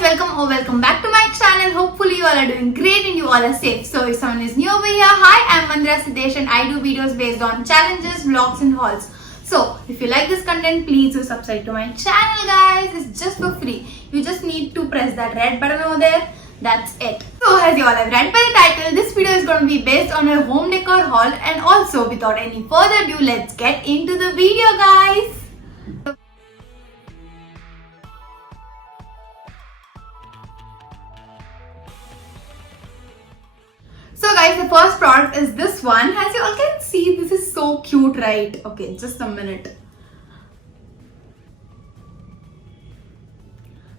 welcome or welcome back to my channel. Hopefully you all are doing great and you all are safe. So if someone is new over here, hi, I'm Mandira Siddesh and I do videos based on challenges, vlogs and hauls. So if you like this content, please do subscribe to my channel guys. It's just for free. You just need to press that red button over there. That's it. So as you all have read by the title, this video is going to be based on a home decor haul, and also without any further ado, let's get into the video guys. So guys, the first product is this one. As you all can see, this is so cute, right? Okay, just a minute.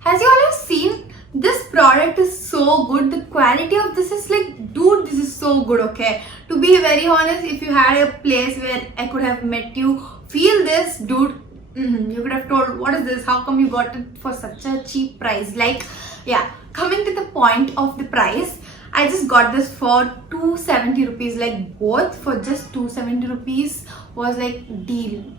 As you all have seen, this product is so good. The quality of this is like, dude, this is so good, okay? To be very honest, if you had a place where I could have met you, feel this, dude, you could have told, what is this? How come you got it for such a cheap price? Like, yeah, coming to the point of the price, I just got this for 270 rupees, like both for just 270 rupees was like deal.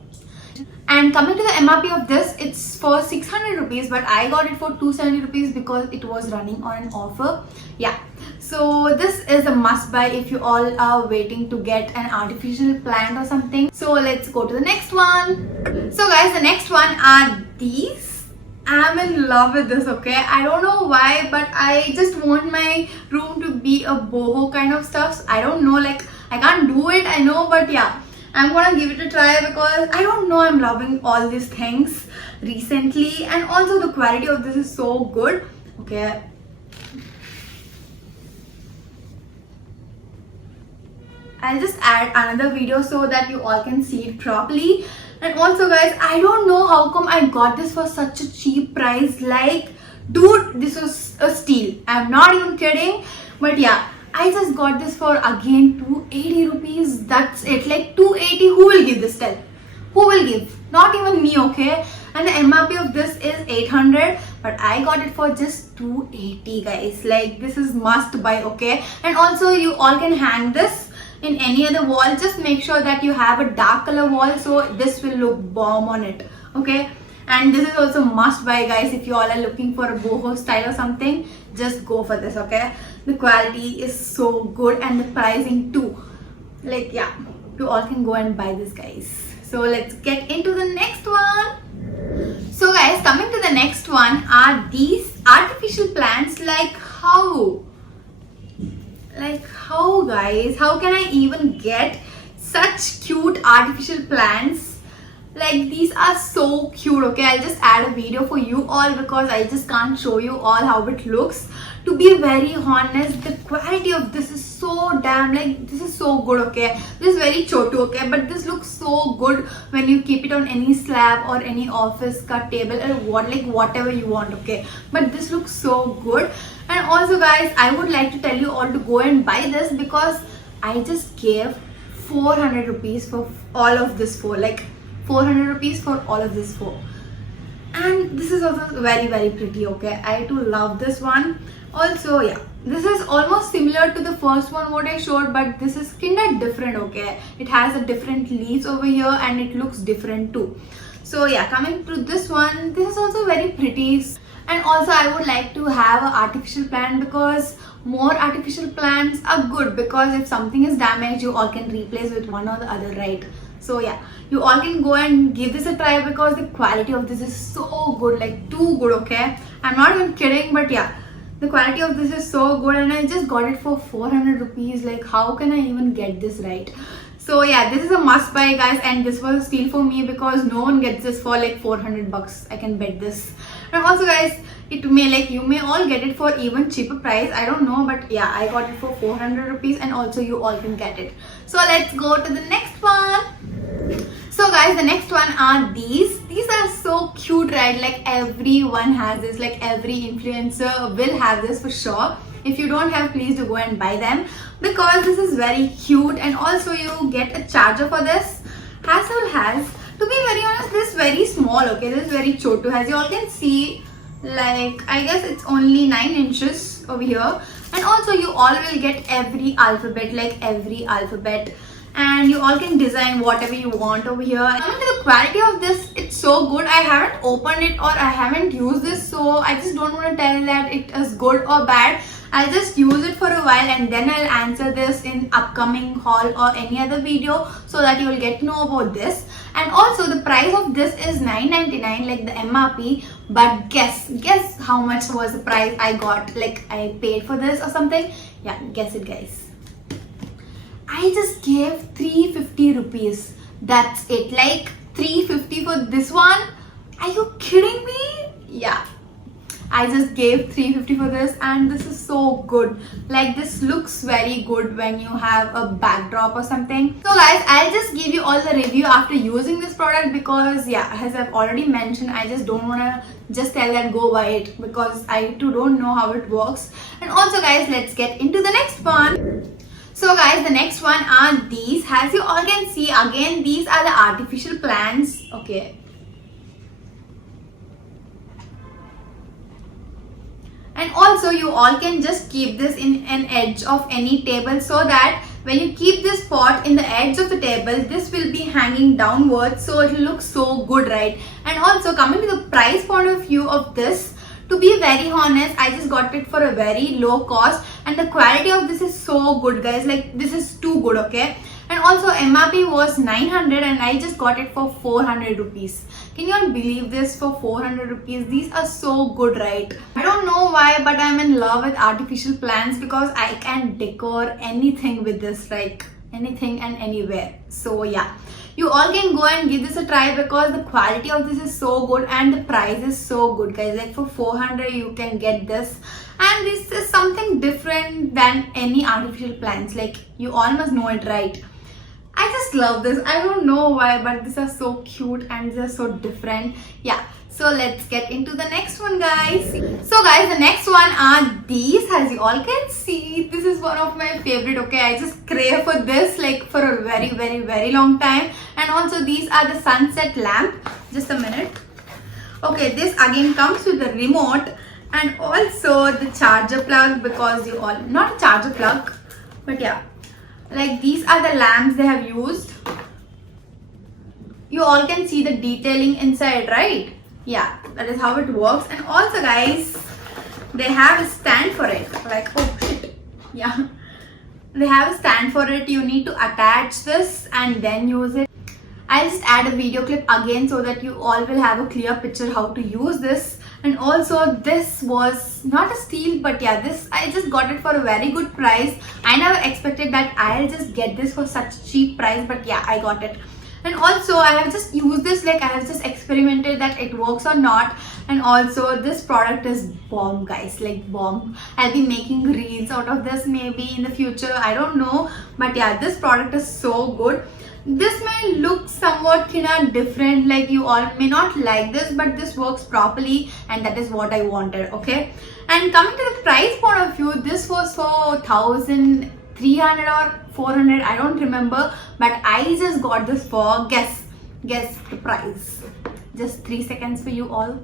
And coming to the MRP of this, it's for 600 rupees, but I got it for 270 rupees because it was running on an offer. Yeah, so this is a must buy if you all are waiting to get an artificial plant or something. So let's go to the next one. So guys, the next one are these. I'm in love with this, okay? I don't know why, but I just want my room to be a boho kind of stuff. I don't know, like, I can't do it, I know, but yeah, I'm gonna give it a try because I don't know, I'm loving all these things recently, and also the quality of this is so good. Okay. I'll just add another video so that you all can see it properly. And also guys, I don't know how come I got this for such a cheap price. Like, dude, this was a steal. I'm not even kidding. But yeah, I just got this for again 280 rupees. That's it. Like 280, who will give this tell? Who will give? Not even me, okay? And the MRP of this is 800, but I got it for just 280 guys. Like, this is must buy, okay? And also you all can hang this in any other wall. Just make sure that you have a dark color wall so this will look bomb on it, okay? And this is also must buy guys. If you all are looking for a boho style or something, just go for this, okay? The quality is so good and the pricing too. Like, yeah, you all can go and buy this guys. So let's get into the next one. So guys, coming to the next one are these artificial plants. Like how guys, how can I even get such cute artificial plants? Like, these are so cute, okay? I'll just add a video for you all because I just can't show you all how it looks. To be very honest, the quality of this is so damn, like, this is so good, okay? This is very chotu, okay? But this looks so good when you keep it on any slab or any office cut table or what, like whatever you want, okay? But this looks so good. And also guys, I would like to tell you all to go and buy this because I just gave 400 rupees for all of this for, like 400 rupees for all of this for. And this is also very pretty, okay? I too love this one. Also, yeah, this is almost similar to the first one what I showed, but this is kinda different, okay? It has a different leaves over here and it looks different too. So yeah, coming to this one, this is also very pretty. And also I would like to have an artificial plant because more artificial plants are good because if something is damaged, you all can replace with one or the other, right? So yeah, you all can go and give this a try because the quality of this is so good, like too good, okay? I'm not even kidding, but yeah, the quality of this is so good and I just got it for 400 rupees. Like, how can I even get this, right? So yeah, this is a must buy guys, and this was a steal for me because no one gets this for like 400 bucks. I can bet this. And also guys, it may, like, you may all get it for even cheaper price, I don't know, but yeah, I got it for 400 rupees and also you all can get it. So let's go to the next one. So guys, the next one are these. These are so cute, right? Like, everyone has this, like every influencer will have this for sure. If you don't have, please do go and buy them because this is very cute. And also you get a charger for this. As well as, to be very honest, this is very small, okay? This is very chotu. As you all can see, like, I guess it's only 9 inches over here. And also you all will get every alphabet, like every alphabet. and you all can design whatever you want over here. Coming to the quality of this, it's so good. I haven't opened it or I haven't used this, so I just don't want to tell that it is good or bad. I'll just use it for a while and then I'll answer this in upcoming haul or any other video so that you will get to know about this. And also the price of this is $9.99 like the MRP, but guess how much was the price I got, like I paid for this or something. Yeah, guess it guys. I just gave 350 rupees. That's it. Like 350 for this one? Are you kidding me? Yeah. I just gave 350 for this and this is so good. Like this looks very good when you have a backdrop or something. So guys, I'll just give you all the review after using this product because yeah, as I've already mentioned, I just don't want to just tell that go buy it because I too don't know how it works. And also guys, let's get into the next one. So guys, the next one are these. As you all can see, again, these are the artificial plants. Okay. And also you all can just keep this in an edge of any table so that when you keep this pot in the edge of the table, this will be hanging downwards, so it will look so good, right? And also coming to the price point of view of this, to be very honest, I just got it for a very low cost and the quality of this is so good guys, like this is too good, okay? And also MRP was 900 and I just got it for 400 rupees. Can you all believe this? For 400 rupees? These are so good, right? I don't know why, but I'm in love with artificial plants because I can decor anything with this, like anything and anywhere. So yeah, you all can go and give this a try because the quality of this is so good and the price is so good guys. Like for 400 you can get this, and this is something different than any artificial plants. Like you all must know it, right? I just love this. I don't know why, but these are so cute and they're so different. Yeah, so let's get into the next one guys. So guys, the next one are these. As you all can see, this is one of my favorite, okay? I just crave for this like for a very long time. And also these are the sunset lamp. Just a minute. Okay, this again comes with the remote and also the charger plug because you all, not a charger plug, but yeah. Like these are the lamps they have used. You all can see the detailing inside, right? Yeah, that is how it works. And also guys, they have a stand for it. Like, oh shit. Yeah. They have a stand for it. You need to attach this and then use it. I'll just add a video clip again so that you all will have a clear picture how to use this. And also this was not a steal, but yeah, this I just got it for a very good price. I never expected that I'll just get this for such a cheap price, but yeah, I got it. And also I have just used this, like I have just experimented that it works or not. And also this product is bomb guys, like bomb. I'll be making reels out of this maybe in the future, I don't know, but yeah, this product is so good. This may look somewhat kinda different, like you all may not like this, but this works properly and that is what I wanted, okay? And coming to the price point of view, this was for 1,300 or 400, I don't remember, but I just got this for, guess the price. Just 3 seconds for you all.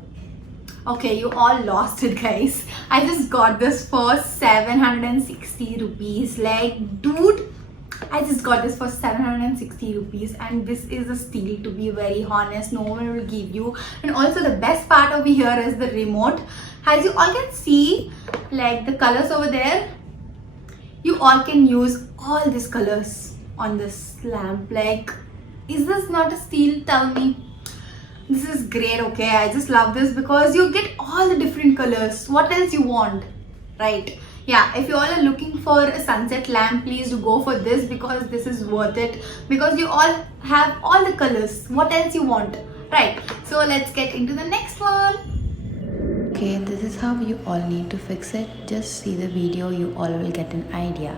Okay, you all lost it guys. I just got this for 760 rupees. Like dude, I just got this for 760 rupees and this is a steal, to be very honest. No one will give you. And also the best part over here is the remote. As you all can see, like the colors over there, you all can use all these colors on this lamp. Like, is this not a steal? Tell me. This is great, okay? I just love this because you get all the different colors. What else you want, right? Yeah, if you all are looking for a sunset lamp, please do go for this because this is worth it, because you all have all the colors. What else you want, right? So let's get into the next one. Okay, this is how you all need to fix it. Just see the video, you all will get an idea.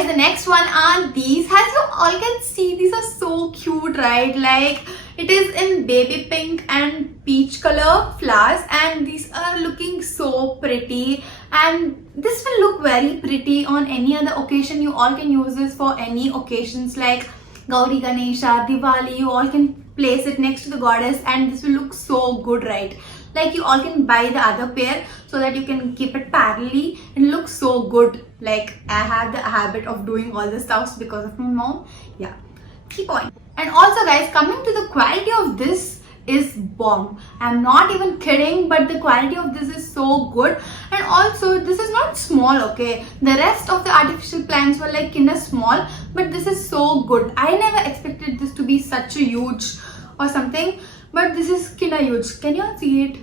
guys, the next one are these. As you all can see, these are so cute, right? Like it is in baby pink and peach color flowers, and these are looking so pretty, and this will look very pretty on any other occasion. You all can use this for any occasions like Gauri Ganesha, Diwali. You all can place it next to the goddess and this will look so good, right? Like you all can buy the other pair so that you can keep it parallelly and look so good. Like I have the habit of doing all the stuffs because of my mom. Yeah, keep on. And also guys, coming to the quality of this is bomb. I'm not even kidding, but the quality of this is so good. And also this is not small, okay? The rest of the artificial plants were like kinda small, but this is so good. I never expected this to be such a huge or something, but this is kinda huge. Can you all see it?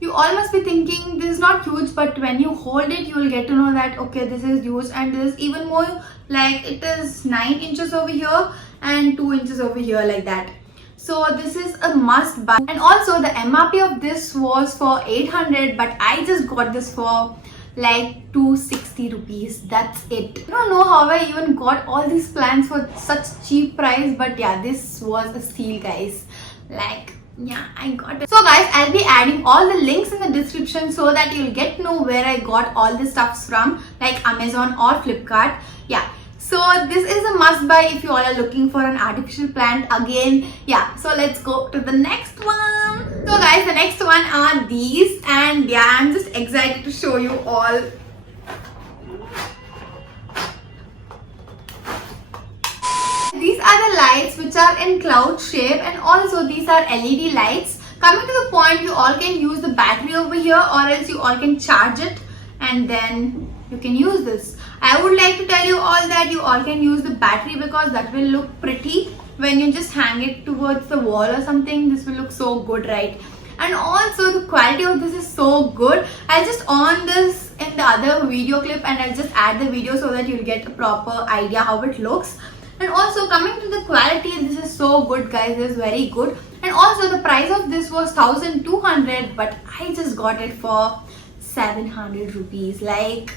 You all must be thinking this is not huge, but when you hold it, you will get to know that okay, this is huge, and this is even more. Like it is 9 inches over here and 2 inches over here, like that. So this is a must buy. And also the MRP of this was for 800, but I just got this for like 260 rupees. That's it. I don't know how I even got all these plants for such cheap price, but yeah, this was a steal, guys. Like yeah, I got it. So guys, I'll be adding all the links in the description so that you'll get to know where I got all the stuffs from, like Amazon or Flipkart. Yeah, so this is a must buy if you all are looking for an artificial plant again. Yeah, so let's go to the next one. So guys, the next one are these, and yeah, I'm just excited to show you all. These are the lights which are in cloud shape, and also these are LED lights. Coming to the point, you all can use the battery over here, or else you all can charge it and then you can use this. I would like to tell you all that you all can use the battery because that will look pretty when you just hang it towards the wall or something. This will look so good, right? And also the quality of this is so good. I'll just on this in the other video clip and I'll just add the video so that you'll get a proper idea how it looks. And also coming to the quality, this is so good, guys. This is very good. And also the price of this was 1200, but I just got it for 700 rupees. Like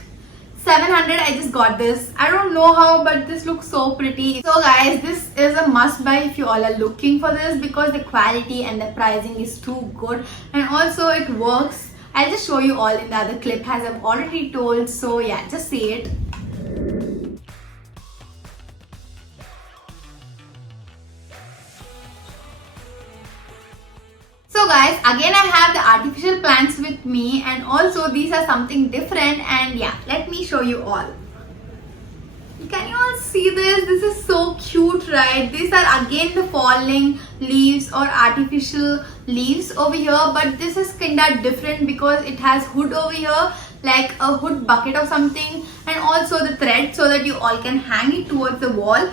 700, I just got this. I don't know how, but this looks so pretty. So guys, this is a must buy if you all are looking for this because the quality and the pricing is too good, and also it works. I'll just show you all in the other clip as I've already told. So yeah, just see it. So guys, again I have the artificial plants with me, and also these are something different, and yeah, let me show you all. Can you all see this? This is so cute, right? These are again the falling leaves or artificial leaves over here, but this is kinda different because it has hood over here, like a hood bucket or something, and also the thread so that you all can hang it towards the wall.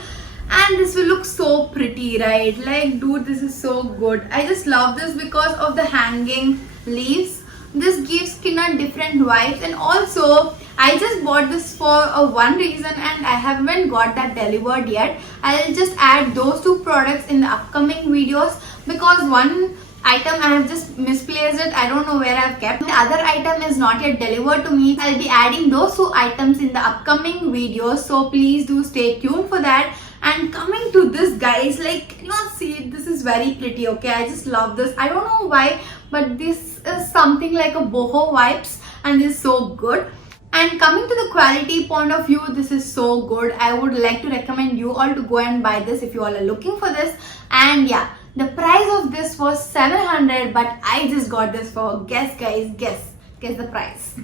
And this will look so pretty, right? Like dude, this is so good. I just love this because of the hanging leaves. This gives kinda different vibes, and also I just bought this for one reason and I haven't got that delivered yet. I'll just add those two products in the upcoming videos because one item I have just misplaced it. I don't know where I've kept. The other item is not yet delivered to me. I'll be adding those two items in the upcoming videos, so please do stay tuned for that. And coming to this, guys, like can you all see it? This is very pretty, okay? I just love this. I don't know why, but this is something like a boho vibes, and this is so good. And coming to the quality point of view, this is so good. I would like to recommend you all to go and buy this if you all are looking for this. And yeah, the price of this was 700, but I just got this for, guess guys, guess the price.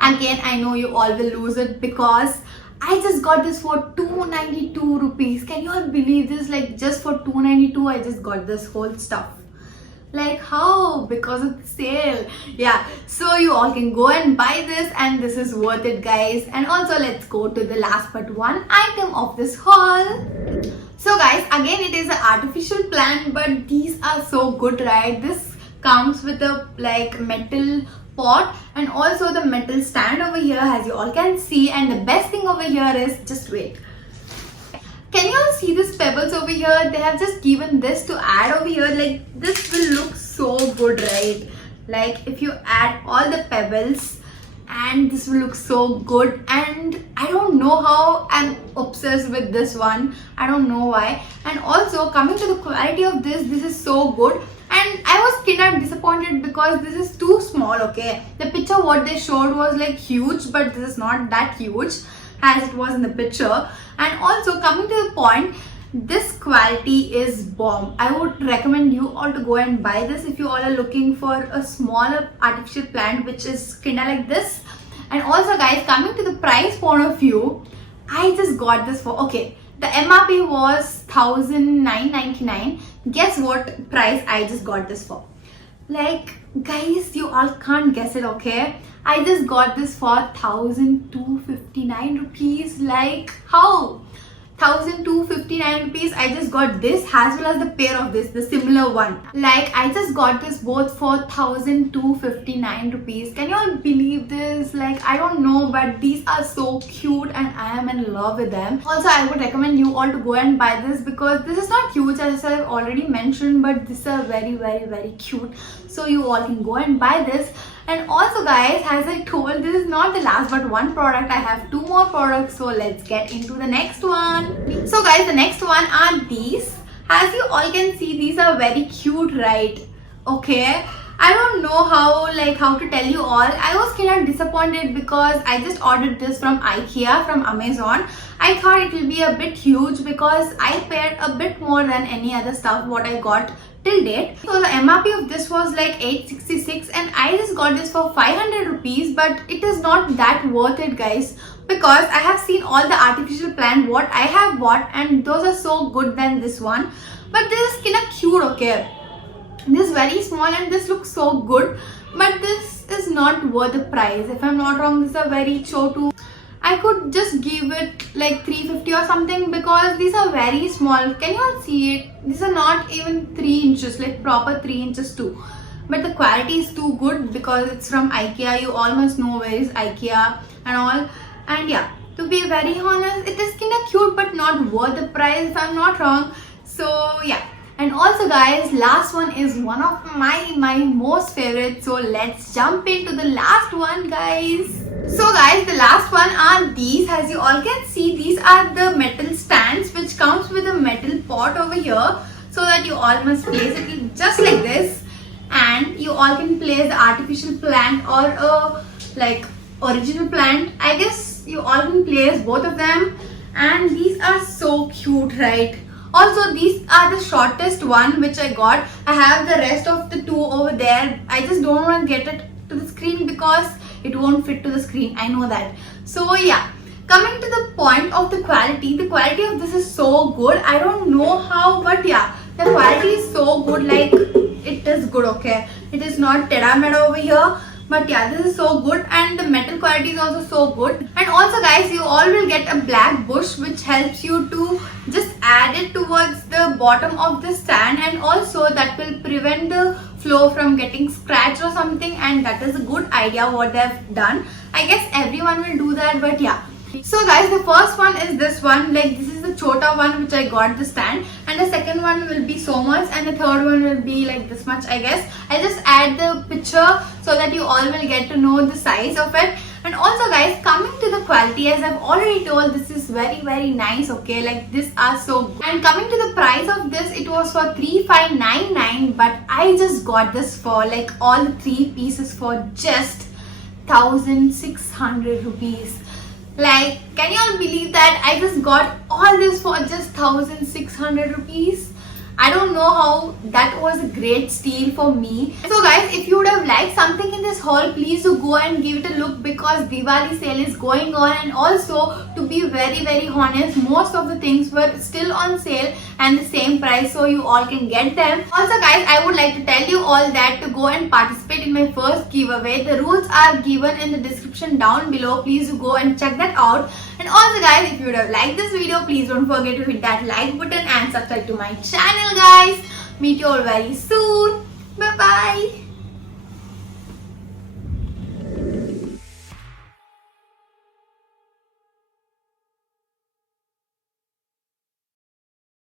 Again, I know you all will lose it because I just got this for 292 rupees. Can you all believe this? Like just for 292, I just got this whole stuff. Like how? Because of the sale. Yeah, so you all can go and buy this, and this is worth it, guys. And also let's go to the last but one item of this haul. So guys, again it is an artificial plant, but these are so good, right? This comes with a like metal pot and also the metal stand over here, as you all can see. And the best thing over here is, just wait, can you all see these pebbles over here? They have just given this to add over here. Like this will look so good, right? Like if you add all the pebbles and this will look so good. And I don't know how I'm obsessed with this one. I don't know why. And also coming to the quality of this is so good. And I was kind of disappointed because this is too small, okay? The picture what they showed was like huge, but this is not that huge as it was in the picture. And also coming to the point, this quality is bomb. I would recommend you all to go and buy this if you all are looking for a smaller artificial plant which is kinda like this. And also guys, coming to the price point of view, I just got this for, okay, the MRP was 1999. Guess what price I just got this for? Like guys, you all can't guess it, okay? I just got this for 1,259 rupees. Like how? 1,259 rupees. I just got this as well as the pair of this, the similar one. Like I just got this both for 1,259 rupees. Can you all believe this? Like I don't know, but these are so cute and I am in love with them. Also, I would recommend you all to go and buy this because this is not huge as I've already mentioned, but these are very cute. So you all can go and buy this. And also guys, as I told, this is not the last but one product. I have two more products, so let's get into the next one. So guys, the next one are these. As you all can see, these are very cute, right? Okay, I don't know how to tell you all. I was kind of disappointed because I just ordered this from IKEA, from Amazon. I thought it will be a bit huge because I paid a bit more than any other stuff what I got till date. So the MRP of this was like 866 and I just got this for 500 rupees, but it is not that worth it guys, because I have seen all the artificial plant what I have bought and those are so good than this one. But this is kinda cute, okay? This is very small and this looks so good, but this is not worth the price. If I'm not wrong, this is a very chotu. I could just give it like 350 or something because these are very small. Can you all see it? These are not even 3 inches, like proper 3 inches too. But the quality is too good because it's from IKEA. You almost know where is IKEA and all. And yeah, to be very honest, it is kinda cute but not worth the price if I'm not wrong. So yeah. And also guys, last one is one of my most favorite. So let's jump into the last one guys. So guys, the last one are these. As you all can see, these are the metal stands which comes with a metal pot over here, so that you all must place it just like this, and you all can place the artificial plant or a like original plant. I guess you all can place both of them, and these are so cute, right? Also, these are the shortest one which I got. I have the rest of the two over there. I just don't want to get it to the screen because it won't fit to the screen. I know that. So yeah, coming to the point of the quality of this is so good. I don't know how, but yeah, the quality is so good. Like it is good, okay? It is not Terrameda over here. But yeah, this is so good and the metal quality is also so good. And also guys, you all will get a black bush which helps you to just add it towards the bottom of the stand, and also that will prevent the flow from getting scratched or something, and that is a good idea what they've done. I guess everyone will do that, but yeah. So guys, the first one is this one. Like this is the chota one which I got the stand, and the second one will be so much, and the third one will be like this much, I guess. I'll just add the picture so that you all will get to know the size of it. And also guys, coming to the quality, as I've already told, this is very nice, okay? Like these are so good. And coming to the price of this, it was for 3,599, but I just got this for like all the 3 pieces for just 1,600 rupees. Like, can you all believe that I just got all this for just 1,600 rupees? I don't know how that was a great steal for me. So guys, if you would have liked something in this haul, please do go and give it a look because Diwali sale is going on, and also to be very honest, most of the things were still on sale and the same price, so you all can get them. Also guys, I would like to tell you all that to go and participate in my first giveaway. The rules are given in the description down below. Please do go and check that out. And also guys, if you would have liked this video, please don't forget to hit that like button and subscribe to my channel guys. Meet you all very soon. Bye bye.